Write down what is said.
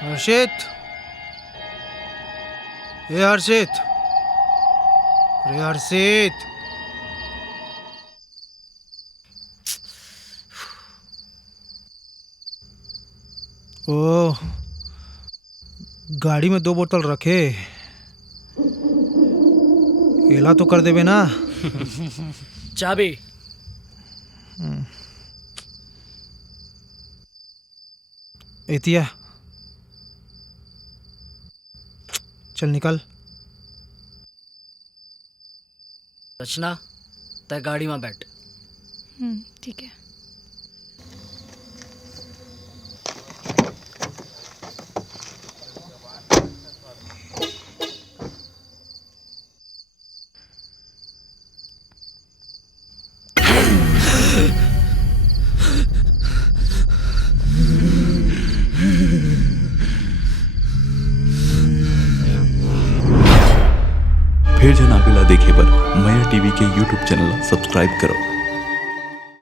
हर्षित, ए हर्षित, अरे हर्षित। ओ, गाड़ी में 2 बोतल रखे, एला तो कर देवे ना। चाबी। एतिया, चल निकल। रचना, तय गाड़ी में बैठ। ठीक है। फिर जनाबिला देखे पर मया टीवी के यूट्यूब चैनल सब्सक्राइब करो।